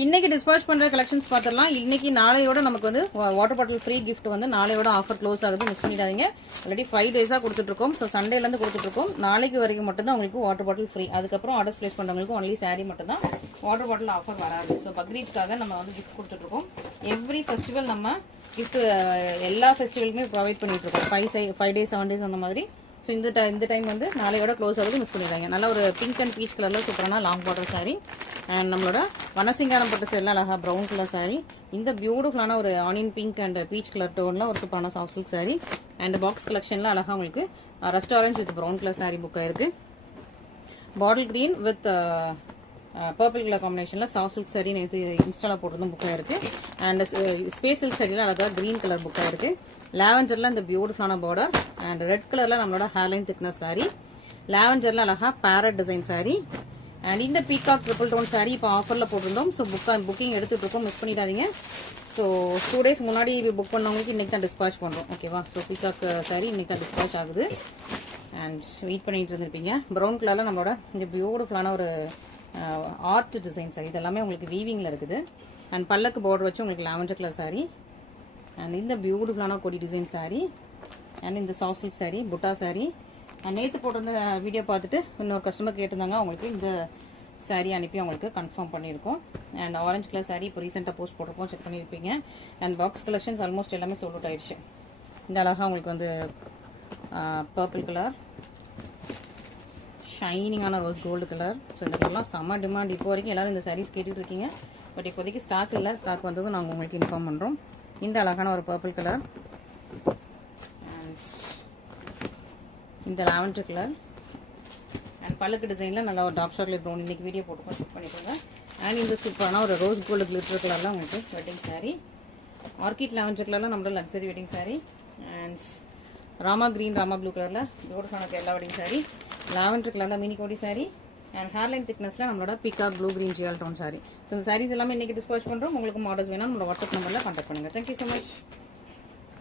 இன்னைக்கு டிஸ்பாச் பண்ற கலெக்ஷன்ஸ் பாத்திரலாம். இன்னைக்கு நாளையோட நமக்கு வந்து வாட்டர் பாட்டில் ஃப்ரீ கிஃப்ட் வந்து நாளையோட ஆஃபர் க்ளோஸ் ஆகுது, மிஸ் பண்ணிடாதீங்க. ஆல்ரெடி 5 டேஸா கொடுத்துட்டு இருக்கோம். ஸோ சண்டேல இருந்து கொடுத்துட்டு இருக்கோம். நாளைக்கு வரைக்கும் மட்டும் தான் உங்களுக்கு வாட்டர் பாட்டில் ஃப்ரீ. அதுக்கப்புறம் ஆர்டர்ஸ் பிளேஸ் பண்றவங்களுக்கு ஒன்லி சாரி மட்டும் தான், வாட்டர் பாட்டில் ஆஃபர் வராது. ஸோ பக்ரீத்காக நம்ம வந்து கிஃப்ட் கொடுத்துட்டு இருக்கோம். எவ்ரி ஃபெஸ்டிவல் நம்ம கிஃப்ட் எல்லா ஃபெஸ்டிவலுக்குமே ப்ரொவைட் பண்ணிட்டு இருக்கோம். 5 டேஸ் 7 டேஸ் அந்த மாதிரி. ஸோ இந்த டைம் வந்து நாளையோட க்ளோஸ் ஆகுது, மிஸ் பண்ணிடுறாங்க. நல்ல ஒரு பிங்க் அண்ட் பீச் கலர்ல சூப்பரான லாங் பார்டர் சாரி. அண்ட் நம்மளோட வனசிங்காரம் பட்டு சேரில் அழகா ப்ரௌன் கலர் சாரி. இந்த பியூட்டிஃபுல்லான ஒரு onion pink and peach colour டோன்ல ஒரு சூப்பரான soft silk sari. And box கலெக்ஷன்ல அழகா உங்களுக்கு rust orange with brown colour sari book ஆயிருக்கு. Bottle green with purple colour காம்பினேஷன்ல சாஃப்ட் சில்க் சாரி நேற்று இன்ஸ்டால போட்டதும் புக் ஆயிருக்கு. அண்ட் ஸ்பேஸ் சில்க் சாரியில அழகா கிரீன் கலர் புக் ஆயிருக்கு. லாவெண்டர்ல இந்த பியூட்டிஃபுல்லான பார்டர் அண்ட் ரெட் கலர்ல நம்மளோட ஹேர்லைன் திக்னஸ் சாரி. லாவெண்டர்ல அழகா பேரட் டிசைன் சாரி. அண்ட் இந்த பீகாக் ட்ரிபிள் டோன் சாரி இப்போ ஆஃபர்ல போட்டிருந்தோம். ஸோ புக்கிங் எடுத்துட்டு இருக்கோம், மிஸ் பண்ணிடாதீங்க. ஸோ 2 டேஸ் முன்னாடி புக் பண்ணவங்களுக்கு இன்னைக்கு தான் டிஸ்பாச் பண்றோம், ஓகேவா? ஸோ பீகாக் சாரி இன்னைக்கு தான் டிஸ்பாச் ஆகுது. அண்ட் வெயிட் பண்ணிட்டு இருந்திருப்பீங்க. ப்ரௌன் கலர்ல நம்மளோட இந்த பியூட்டிஃபுல்லான ஒரு ஆர்ட் டிசைன் சாரி. இது எல்லாமே உங்களுக்கு வீவிங்ல இருக்குது. அண்ட் பல்லக்கு பார்டர் வச்சு உங்களுக்கு லாவெண்டர் கலர் சாரி. அண்ட் இந்த பியூட்டிஃபுல்லான கொடி டிசைன் சாரி. அண்ட் இந்த சாஃப்ட் சில்க் சாரி, புட்டா சாரி. நேற்று போட்டிருந்த வீடியோ பார்த்துட்டு இன்னொரு கஸ்டமர் கேட்டிருந்தாங்க, அவங்களுக்கு இந்த சாரி அனுப்பி அவங்களுக்கு கன்ஃபார்ம் பண்ணியிருக்கோம். அண்ட் ஆரஞ்சு கலர் சாரி இப்போ ரீசெண்டாக போஸ்ட் போட்டிருக்கோம், செக் பண்ணியிருப்பீங்க. அண்ட் பாக்ஸ் கலெக்ஷன்ஸ் ஆல்மோஸ்ட் எல்லாமே சோல்ட் அவுட் ஆயிடுச்சு. இந்த அழகா உங்களுக்கு வந்து பர்பிள் கலர், ஷைனிங்கான ரோஸ் கோல்டு கலர். ஸோ இந்த கலர்லாம் செம்ம டிமாண்ட். இப்போ வரைக்கும் எல்லாரும் இந்த சாரீஸ் கேட்டுட்டு இருக்கீங்க. பட் இப்போதைக்கு ஸ்டாக் இல்லை. ஸ்டாக் வந்ததும் நாங்கள் உங்களுக்கு இன்ஃபார்ம் பண்ணுறோம். இந்த அழகான ஒரு பர்பிள் கலர் அண்ட் இந்த லாவெண்டர் கலர் அண்ட் பல்லுக்கு டிசைனில் நல்லா ஒரு டார்க் சாக்லேட் ப்ரௌன் இன்னைக்கு வீடியோ போட்டுக்கோ, செக் பண்ணிக்கோங்க. அண்ட் இந்த சூப்பரான ஒரு ரோஸ் கோல்டு கிளிட்டர் கலரில் உங்களுக்கு வெட்டிங் சாரீ. ஆர்கிட் லாவெண்டர் கலரில் நம்மளோட luxury wedding sari. And Rama green Rama blue கலரில் பியூட்டிஃபுல்லான கேரளா வெட்டிங் சாரீ. லாவெண்டர் கலரில் mini Kodi sari. And hairline திக்னஸ்ல நம்மளோட peacock blue green jewel tone sari. So இந்த சாரீஸ் எல்லாமே இன்னைக்கு டிஸ்பாச் பண்றோம். உங்களுக்கு ஆர்டர்ஸ் வேணா நம்மளோட வாட்ஸ்அப் நம்பர்ல கான்டாக்ட் பண்ணுங்க. Thank you so much.